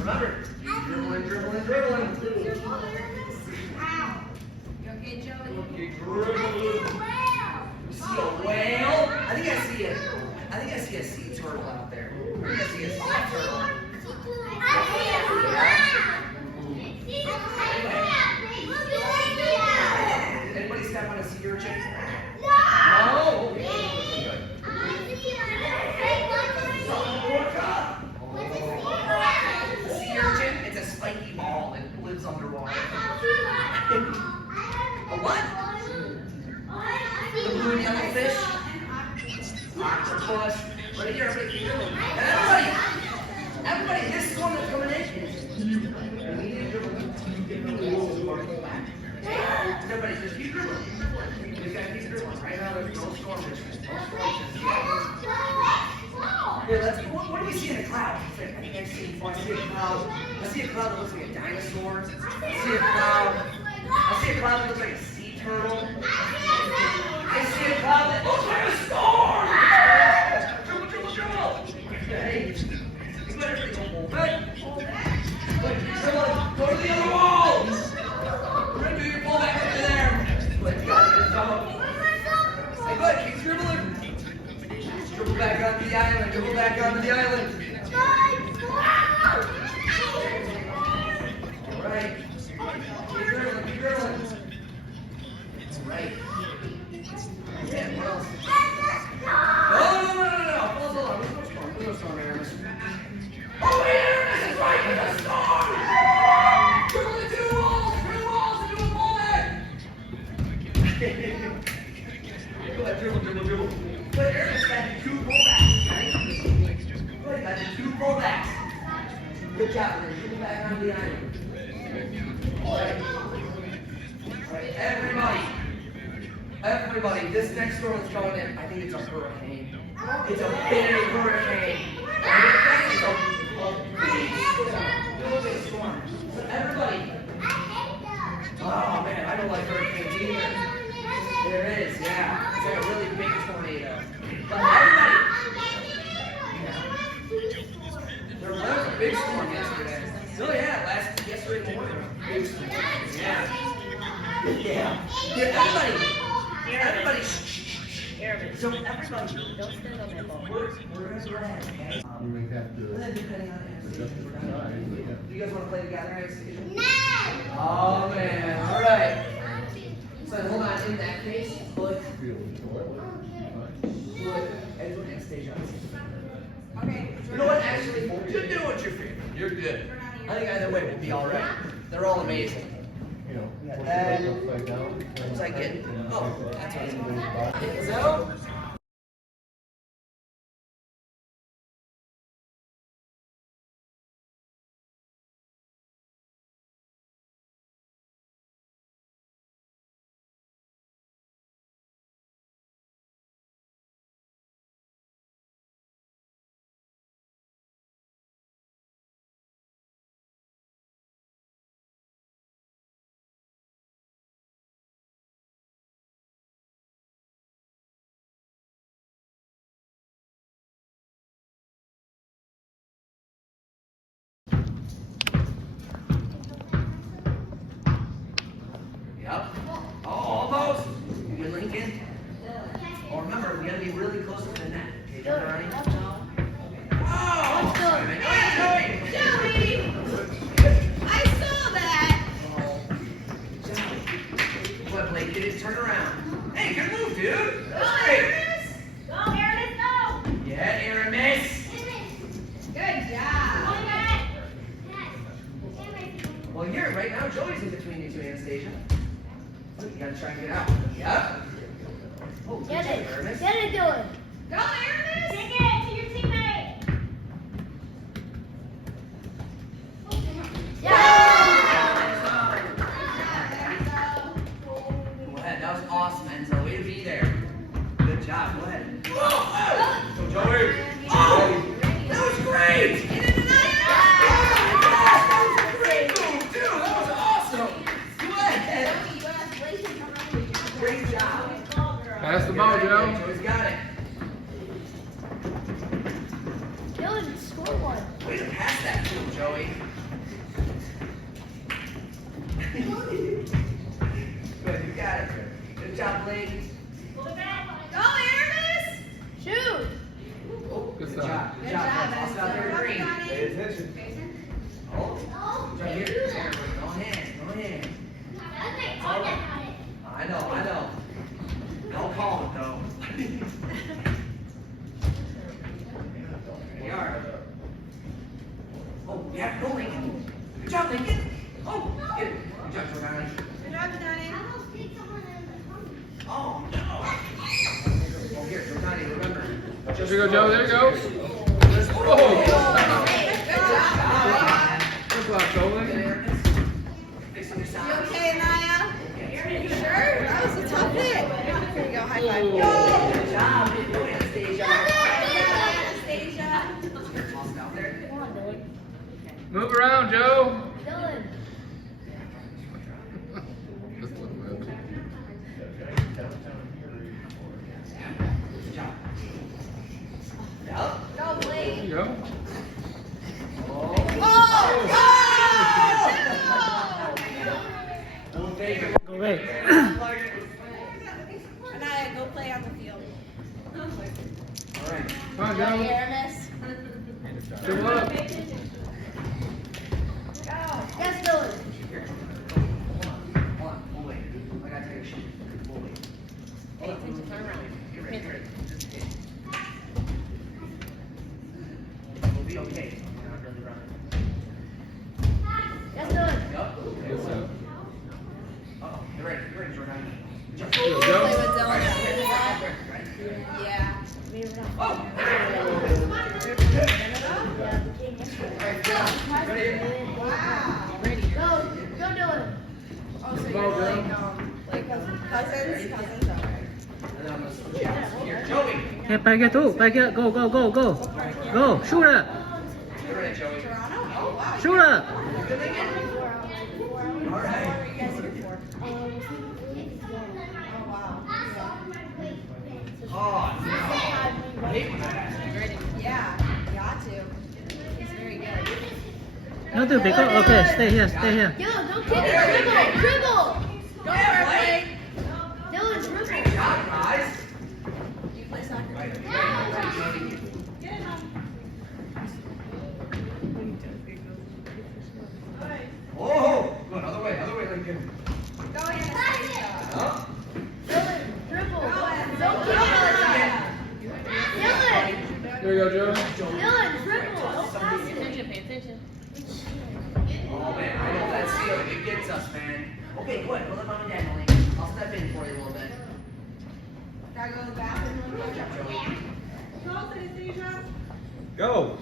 Remember, dribbling, dribbling, dribbling. Ow. You okay, Joey? Okay, dribbling. You see a whale? I think I see a sea turtle out there. I think I see a sea turtle. Anybody step on a sea urchin? No. A sea urchin, it's a spiky ball that lives underwater. A what? The blue and yellow fish? Octopus. Right here, everybody, this one that's coming in. Everybody, just keep dribbling. You gotta keep dribbling. Right now, there's no storm. Here, let's. What do you see in a cloud? I think I see a cloud. I see a cloud that looks like a dinosaur. I see a cloud that looks like a sea turtle. I see a cloud that looks like a storm. Dribble, dribble, dribble. Hey, you better hold back. Go to the other wall. We're gonna do your pull back up to there. Let's go. Hey, good. Keep dribbling. Dribble back onto the island. Dribble back onto the island. All right. Keep dribbling. Keep dribbling. All right. Yeah, what else? No. Hold on. There's no storm, Aramis. Oh, wait, Aramis is right with the storm. Dribble the two walls and do a pull back. Go ahead, dribble. But Aramis got the two pullbacks, right? Good, got the two pullbacks. Good job, we're dribble back on the island. All right, everybody, this next storm that's coming in, I think it's a hurricane. It's a big hurricane. It's a big storm. So everybody, oh man, I don't like hurricanes either. There is, yeah. It's like a really big tornado. But everybody, there was a big storm yesterday. Oh yeah, yesterday morning. Big storm. Yeah. Everybody, shh. So everybody, don't stand on that ball. We're going to go ahead, okay? You may have to. Depending on Yeah. do you guys want to play together? No! Oh man, all right. So hold on, in that case, put Edward and Stasia. Okay. You know what, actually, you do what you're feeling. You're good. I think either way we'll be all right. They're all amazing. You know, Upside down. Upside getting. Oh, that's what it's so. Yep. Oh, almost. You Lincoln. Oh, remember, we gotta be really close to the net. Okay, turn around. Oh! Joey! I saw that! What, Blake? Get it? Turn around. Hey, good move, dude. Go, Aramis! Go, Aramis, go! Yeah, Aramis. Good job! Well, here, right now, Joey's in between you two, Anastasia. You gotta try and get out. Yep. Oh, good Get job, it. Aramis. Get it, do it. Go, Aramis! Take it to your teammate. Go ahead. That was awesome, Enzo. Way to be there. Good job. Go ahead. So, Joey. Oh! That was great! Get in the net! That was a great move, too. That was awesome. Go ahead. Great job. Pass the ball, Joe. Joey's got it. Just There you go, Joe. There you go. Oh! Good block, Joel. Fixing your You sound. okay, Naya? You sure? That was a tough hit. Here you go, high five. Oh. Good job. Good boy, Anastasia. Anastasia. Toss it out there. Move around, Joe. Dylan. Good job. Yup. Go, Blake. There you go. Oh. Oh, Go, baby. Go away. Naya, go play on the field. All right. Come on, Joe. Aramis. Dribble up. Yes, Dylan. Hold on. We'll wait. I gotta take a shit. We'll wait. Hold on. Turn around. Get ready. Get ready. Just hit. We'll be okay. We're not really running. Yes, Dylan. Yup. Good stuff. Uh-oh. You're ready. You're ready, Jordan. There you Play go. with Dylan. Right? Yeah. Oh! Ready? Wow. Go, Dylan. Oh, so Ball, you're Dylan. like cousins? Cousins, all right. And then I'm gonna switch out. Here, Joey. Hey, back it too. Back it. Go, go, go, go. Go. Shoot it. Get ready, Joey. Toronto? Oh, wow. Shoot it. All right. What are you guys here for? Oh, wow. Oh, no. I hate when that happens. Yeah, you ought to. He's very good. No, dude. Go. Okay, stay here. Stay here. Dylan, don't kick it. Dribble. Go for it, Blake. Dylan, dribble. Great job, guys. You play soccer? Right. Oh, good. Other way, Lincoln. Go, Anastasia. Huh? Dylan, dribble. Don't kick it all the time. Dylan. There you go, Joe. Dylan, dribble. Don't pass it. Oh, man, I know that ceiling. It gets us, man. Okay, go ahead. Go let Mom and Dad know, Lincoln. I'll step in for you a little bit. Gotta go to the bathroom. Good job, Joey. Go.